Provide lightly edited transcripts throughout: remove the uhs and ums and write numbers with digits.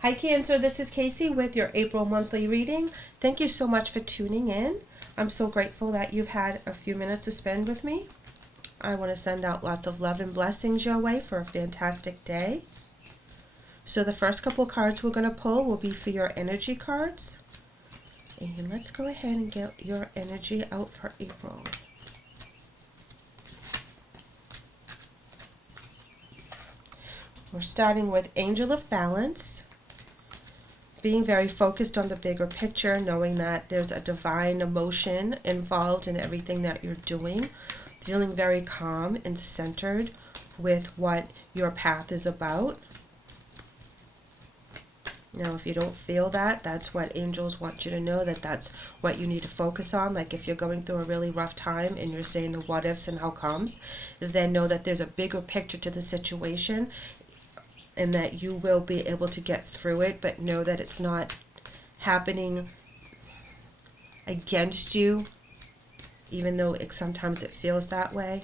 Hi Cancer, this is Kacee with your April monthly reading. Thank you so much for tuning in. I'm so grateful that you've had a few minutes to spend with me. I want to send out lots of love and blessings your way for a fantastic day. So the first couple cards we're going to pull will be for your energy cards. And let's go ahead and get your energy out for April. We're starting with Angel of Balance. Being very focused on the bigger picture, knowing that there's a divine emotion involved in everything that you're doing. Feeling very calm and centered with what your path is about. Now, if you don't feel that, that's what angels want you to know, that that's what you need to focus on. Like if you're going through a really rough time and you're saying the what ifs and how comes, then know that there's a bigger picture to the situation and that you will be able to get through it, but know that it's not happening against you, even though sometimes it feels that way.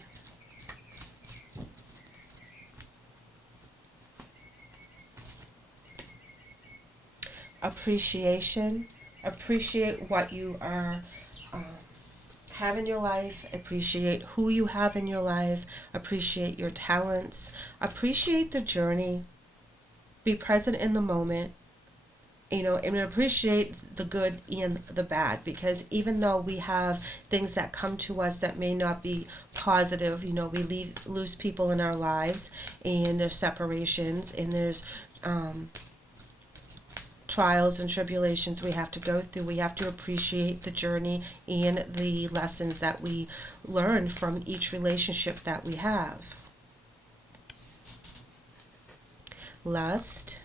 Appreciation. Appreciate what you are have in your life. Appreciate who you have in your life. Appreciate your talents. Appreciate the journey. Be present in the moment, and appreciate the good and the bad, because even though we have things that come to us that may not be positive, we lose people in our lives, and there's separations, and there's trials and tribulations we have to go through. We have to appreciate the journey and the lessons that we learn from each relationship that we have. Lust.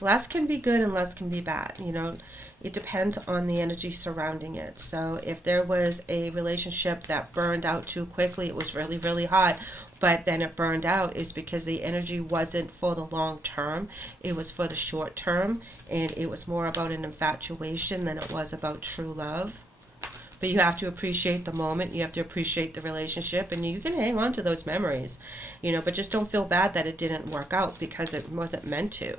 Lust can be good and lust can be bad. It depends on the energy surrounding it. So if there was a relationship that burned out too quickly, it was really, really hot, but then it burned out, is because the energy wasn't for the long term. It was for the short term, and it was more about an infatuation than it was about true love. But you have to appreciate the moment. You have to appreciate the relationship, and you can hang on to those memories, but just don't feel bad that it didn't work out, because it wasn't meant to.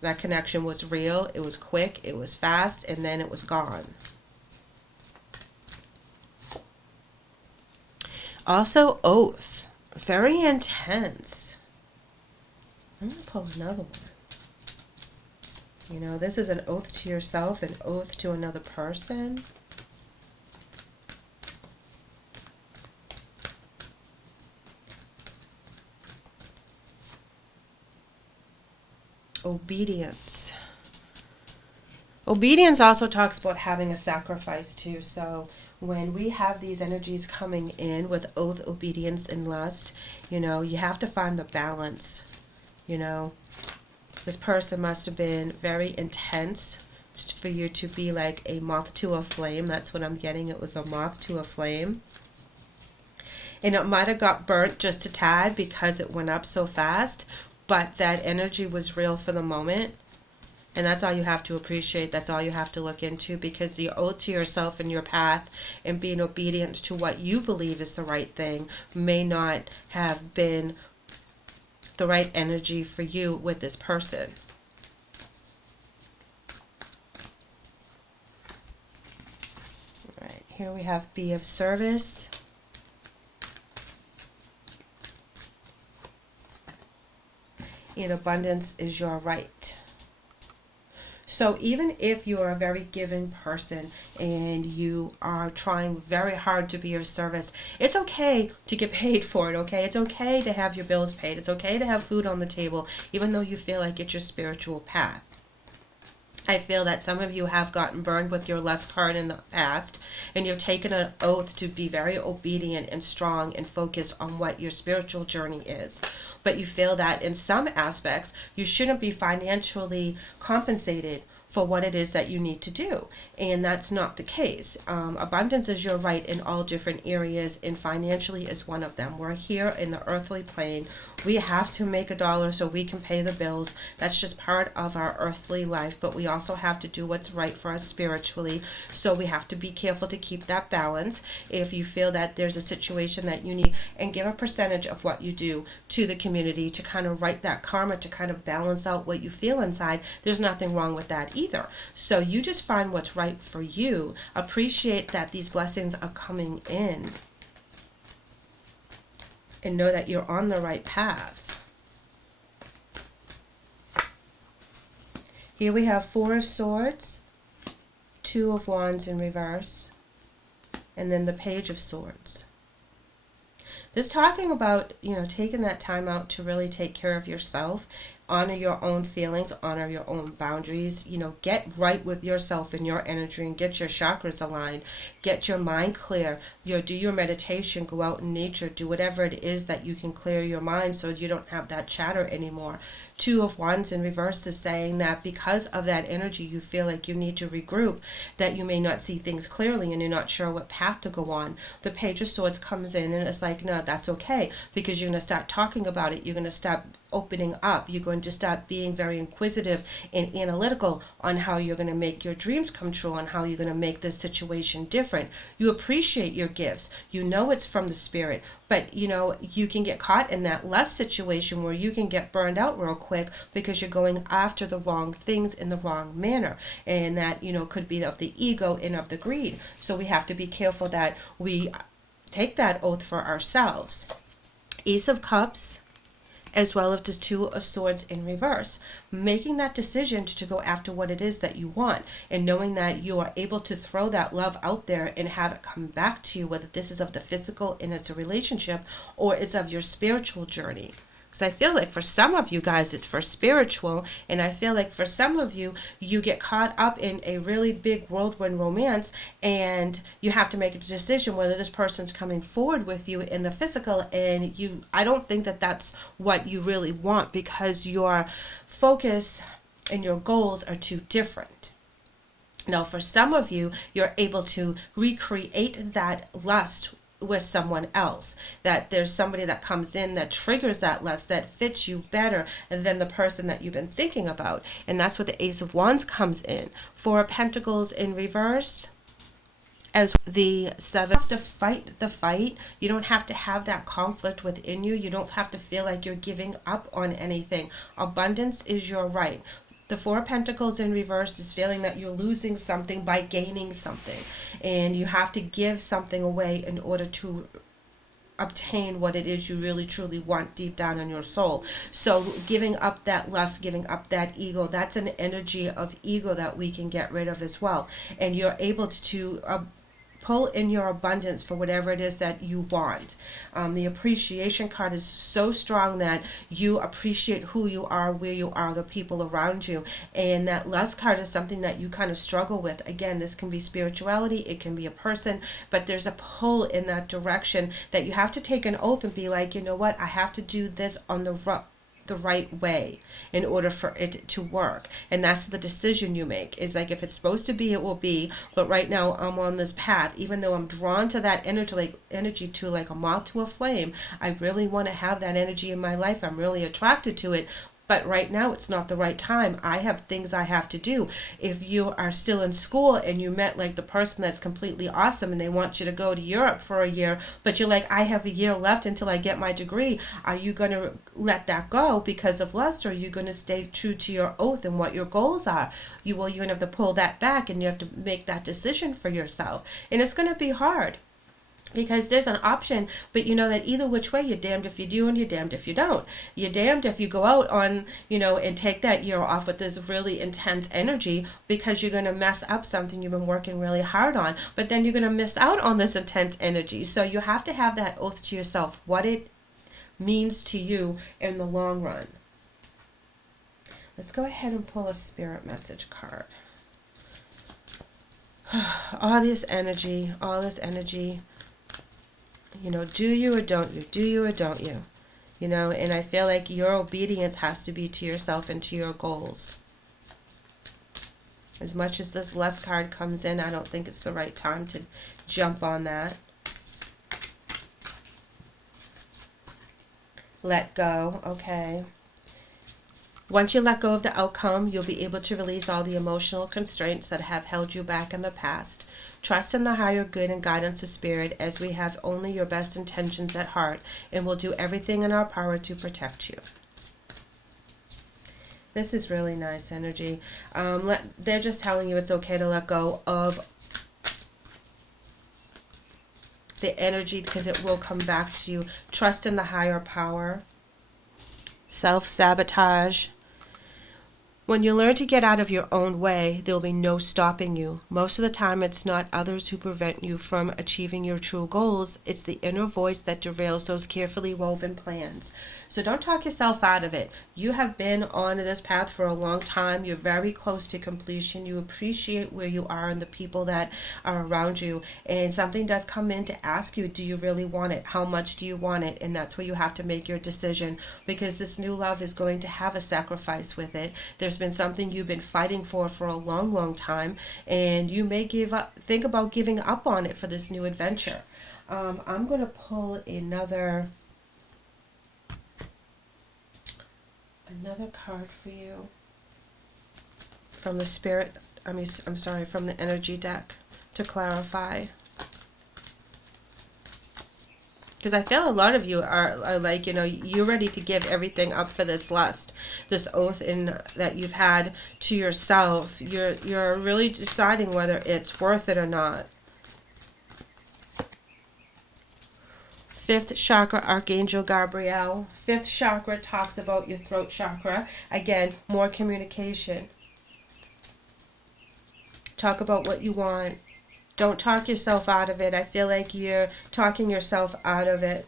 That connection was real, it was quick, it was fast, and then it was gone. Also, oath. Very intense. I'm going to pull another one. This is an oath to yourself, an oath to another person. Obedience. Obedience also talks about having a sacrifice too. So when we have these energies coming in with oath, obedience, and lust, you have to find the balance. This person must have been very intense for you to be like a moth to a flame. That's what I'm getting. It was a moth to a flame. And it might have got burnt just a tad because it went up so fast, but that energy was real for the moment. And that's all you have to appreciate. That's all you have to look into, because the oath to yourself and your path and being obedient to what you believe is the right thing may not have been the right energy for you with this person. All right, here we have be of service. And abundance is your right. So even if you're a very giving person and you are trying very hard to be of service, it's okay to get paid for it, okay? It's okay to have your bills paid. It's okay to have food on the table, even though you feel like it's your spiritual path. I feel that some of you have gotten burned with your lust card in the past, and you've taken an oath to be very obedient and strong and focused on what your spiritual journey is. But you feel that in some aspects, you shouldn't be financially compensated for what it is that you need to do. And that's not the case. Abundance is your right in all different areas, and financially is one of them. We're here in the earthly plane. We have to make a dollar so we can pay the bills. That's just part of our earthly life, but we also have to do what's right for us spiritually. So we have to be careful to keep that balance. If you feel that there's a situation that you need, and give a percentage of what you do to the community to kind of write that karma, to kind of balance out what you feel inside, there's nothing wrong with that either. So you just find what's right for you. Appreciate that these blessings are coming in, and know that you're on the right path. Here we have Four of Swords, Two of Wands in reverse, and then the Page of Swords. This talking about, taking that time out to really take care of yourself, honor your own feelings, honor your own boundaries, get right with yourself and your energy, and get your chakras aligned, get your mind clear, do your meditation, go out in nature, do whatever it is that you can clear your mind so you don't have that chatter anymore. Two of Wands in reverse is saying that because of that energy, you feel like you need to regroup, that you may not see things clearly and you're not sure what path to go on. The Page of Swords comes in and it's like, no, that's okay, because you're going to start talking about it. You're going to start opening up. You're going to start being very inquisitive and analytical on how you're going to make your dreams come true, and how you're going to make this situation different. You appreciate your gifts. You know it's from the spirit, but you can get caught in that lust situation where you can get burned out real quick because you're going after the wrong things in the wrong manner, and that could be of the ego and of the greed. So we have to be careful that we take that oath for ourselves. Ace of Cups, as well as the Two of Swords in reverse. Making that decision to go after what it is that you want, and knowing that you are able to throw that love out there and have it come back to you, whether this is of the physical and it's a relationship, or it's of your spiritual journey. Because I feel like for some of you guys, it's for spiritual, and I feel like for some of you, you get caught up in a really big whirlwind romance, and you have to make a decision whether this person's coming forward with you in the physical, and I don't think that that's what you really want, because your focus and your goals are too different. Now, for some of you, you're able to recreate that lust with someone else, that there's somebody that comes in that triggers that lust, that fits you better than the person that you've been thinking about, and that's what the Ace of Wands comes in. Four of Pentacles in reverse, as the Seven. You have to fight the fight. You don't have to have that conflict within you. You don't have to feel like you're giving up on anything. Abundance is your right. The Four of Pentacles in reverse is feeling that you're losing something by gaining something, and you have to give something away in order to obtain what it is you really truly want deep down in your soul. So giving up that lust, giving up that ego, that's an energy of ego that we can get rid of as well, and you're able to pull in your abundance for whatever it is that you want. The appreciation card is so strong that you appreciate who you are, where you are, the people around you. And that lust card is something that you kind of struggle with. Again, this can be spirituality, it can be a person, but there's a pull in that direction that you have to take an oath and be like, you know what, I have to do this on the right way in order for it to work. And that's the decision you make. Is like, if it's supposed to be, it will be, but right now I'm on this path, even though I'm drawn to that energy to like a moth to a flame. I really want to have that energy in my life. I'm really attracted to it, but right now it's not the right time. I have things I have to do. If you are still in school and you met like the person that's completely awesome and they want you to go to Europe for a year, but you're like, I have a year left until I get my degree, are you going to let that go because of lust, or are you going to stay true to your oath and what your goals are? You're going to have to pull that back, and you have to make that decision for yourself. And it's going to be hard, because there's an option, but you know that either which way, you're damned if you do and you're damned if you don't. You're damned if you go out on, and take that year off with this really intense energy, because you're going to mess up something you've been working really hard on, but then you're going to miss out on this intense energy. So you have to have that oath to yourself, what it means to you in the long run. Let's go ahead and pull a spirit message card. All this energy, do you or don't you? Do you or don't you? And I feel like your obedience has to be to yourself and to your goals. As much as this less card comes in, I don't think it's the right time to jump on that. Let go. Okay. Once you let go of the outcome, you'll be able to release all the emotional constraints that have held you back in the past. Trust in the higher good and guidance of spirit, as we have only your best intentions at heart and will do everything in our power to protect you. This is really nice energy. They're just telling you it's okay to let go of the energy because it will come back to you. Trust in the higher power. Self-sabotage. When you learn to get out of your own way, there will be no stopping you. Most of the time, it's not others who prevent you from achieving your true goals. It's the inner voice that derails those carefully woven plans. So don't talk yourself out of it. You have been on this path for a long time. You're very close to completion. You appreciate where you are and the people that are around you. And something does come in to ask you, do you really want it? How much do you want it? And that's where you have to make your decision, because this new love is going to have a sacrifice with it. There's been something you've been fighting for a long, long time, and you may think about giving up on it for this new adventure. I'm going to pull another card for you from the spirit, I'm sorry, from the energy deck to clarify. Because I feel a lot of you are like, you're ready to give everything up for this lust, this oath that you've had to yourself. You're really deciding whether it's worth it or not. Fifth chakra, Archangel Gabriel. Fifth chakra talks about your throat chakra. Again, more communication. Talk about what you want. Don't talk yourself out of it. I feel like you're talking yourself out of it.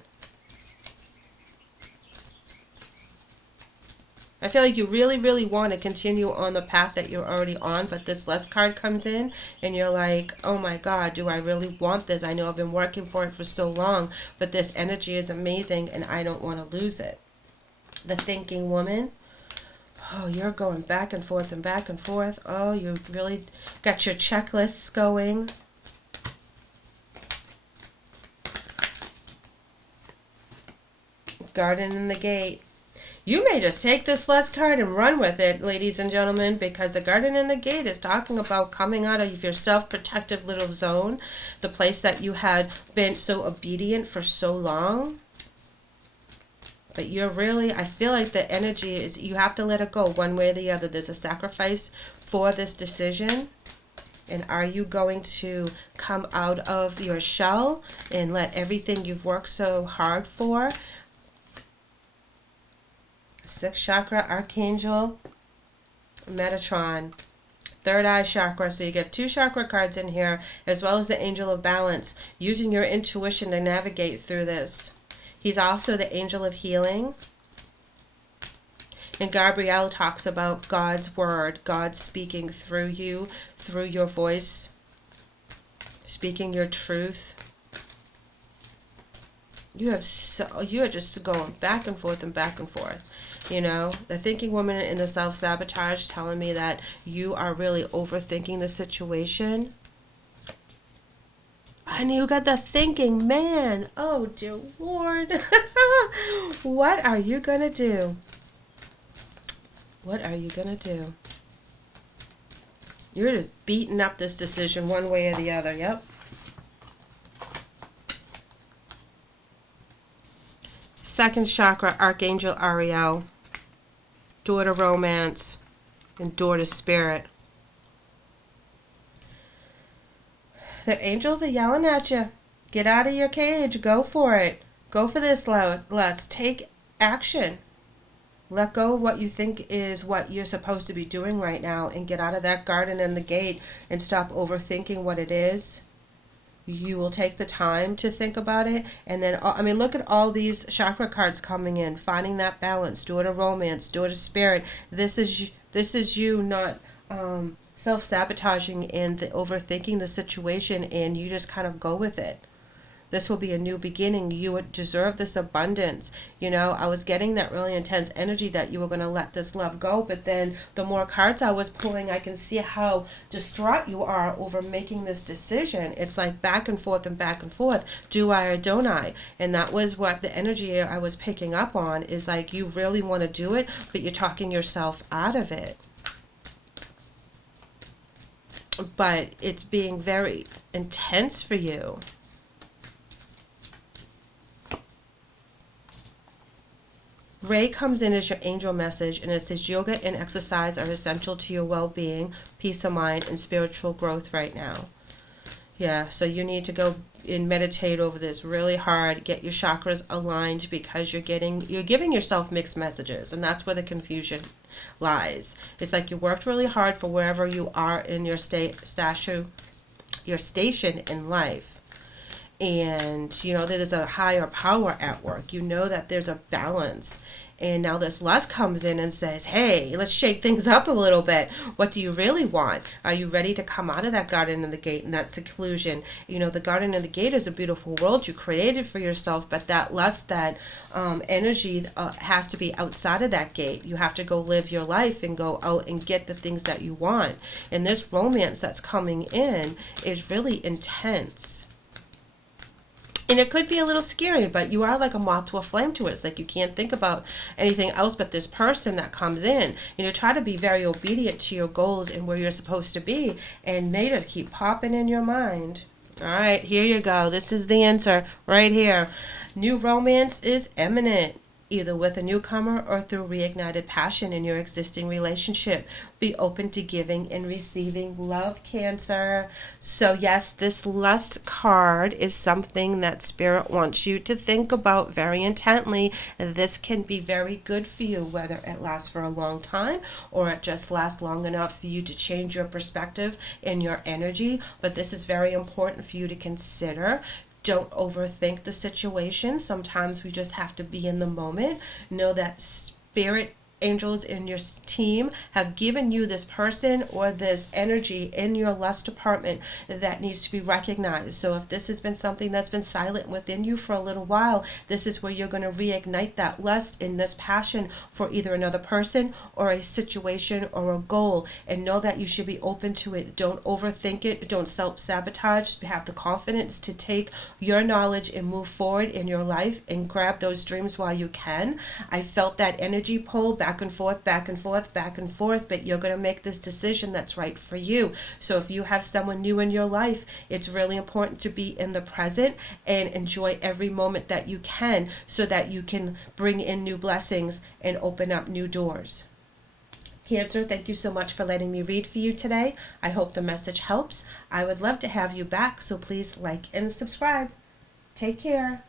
I feel like you really, really want to continue on the path that you're already on, but this less card comes in and you're like, oh my God, do I really want this? I know I've been working for it for so long, but this energy is amazing and I don't want to lose it. The thinking woman. Oh, you're going back and forth and back and forth. Oh, you really got your checklists going. Garden in the gate. You may just take this last card and run with it, ladies and gentlemen, because the Garden in the Gate is talking about coming out of your self-protective little zone, the place that you had been so obedient for so long. But you're really, I feel like the energy is, you have to let it go one way or the other. There's a sacrifice for this decision. And are you going to come out of your shell and let everything you've worked so hard for? Sixth chakra, Archangel Metatron. Third eye chakra. So you get two chakra cards in here, as well as the Angel of Balance, using your intuition to navigate through this. He's also the Angel of Healing. And Gabrielle talks about God's word, God speaking through you, through your voice, speaking your truth. You are just going back and forth and back and forth. The thinking woman and the self-sabotage telling me that you are really overthinking the situation. And you got the thinking man. Oh, dear Lord. What are you going to do? What are you going to do? You're just beating up this decision one way or the other. Yep. Second chakra, Archangel Ariel. Door to romance and door to spirit. The angels are yelling at you. Get out of your cage. Go for it. Go for this lust. Take action. Let go of what you think is what you're supposed to be doing right now and get out of that garden in the gate and stop overthinking what it is. You will take the time to think about it. And then, look at all these chakra cards coming in. Finding that balance. Door to romance. Door to spirit. This is you not self-sabotaging and overthinking the situation, and you just kind of go with it. This will be a new beginning. You would deserve this abundance. You know, I was getting that really intense energy that you were going to let this love go. But then the more cards I was pulling, I can see how distraught you are over making this decision. It's like back and forth and back and forth. Do I or don't I? And that was what the energy I was picking up on, is like you really want to do it, but you're talking yourself out of it. But it's being very intense for you. Ray comes in as your angel message, and it says yoga and exercise are essential to your well-being, peace of mind, and spiritual growth right now. Yeah, so you need to go and meditate over this really hard, get your chakras aligned, because you're giving yourself mixed messages, and that's where the confusion lies. It's like you worked really hard for wherever you are in your station in life. And you know that there's a higher power at work. You know that there's a balance. And now this lust comes in and says, hey, let's shake things up a little bit. What do you really want? Are you ready to come out of that garden and the gate and that seclusion? You know, the garden and the gate is a beautiful world you created for yourself, but that lust, that energy has to be outside of that gate. You have to go live your life and go out and get the things that you want. And this romance that's coming in is really intense. And it could be a little scary, but you are like a moth to a flame to it. It's like you can't think about anything else but this person that comes in. You know, try to be very obedient to your goals and where you're supposed to be, and they just keep popping in your mind. All right, here you go. This is the answer right here. New romance is imminent, either with a newcomer or through reignited passion in your existing relationship. Be open to giving and receiving love, Cancer. So yes, this lust card is something that Spirit wants you to think about very intently. This can be very good for you, whether it lasts for a long time or it just lasts long enough for you to change your perspective and your energy. But this is very important for you to consider. Don't overthink the situation. Sometimes we just have to be in the moment. Know that Spirit angels in your team have given you this person or this energy in your lust department that needs to be recognized. So if this has been something that's been silent within you for a little while, this is where you're going to reignite that lust and this passion for either another person or a situation or a goal. And know that you should be open to it. Don't overthink it. Don't self-sabotage. Have the confidence to take your knowledge and move forward in your life and grab those dreams while you can. I felt that energy pull back and forth, back and forth, back and forth, but you're going to make this decision that's right for you. So if you have someone new in your life, it's really important to be in the present and enjoy every moment that you can, so that you can bring in new blessings and open up new doors. Cancer, thank you so much for letting me read for you today. I hope the message helps. I would love to have you back, so please like and subscribe. Take care.